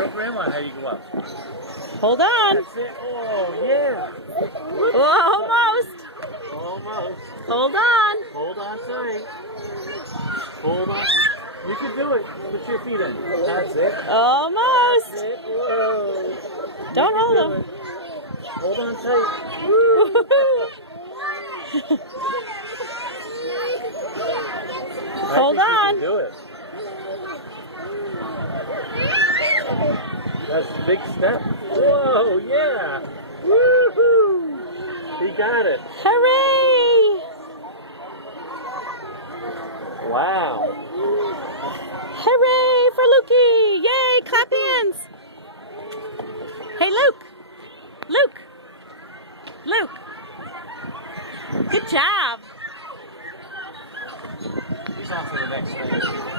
Show Grandma how you go up. Hold on. That's it. Oh, yeah. Almost. Almost. Hold on. Hold on tight. Hold on. You can do it. Put your feet in. That's it. Almost. That's it. Whoa. Don't hold Do them. it. Hold on tight. Hold I think on. You can do it. That's a big step. Whoa, yeah. Woohoo. He got it. Hooray! Wow. Hooray for Lukey! Yay! Clap hands! Hey, Luke! Luke! Luke! Good job! He's on to the next thing.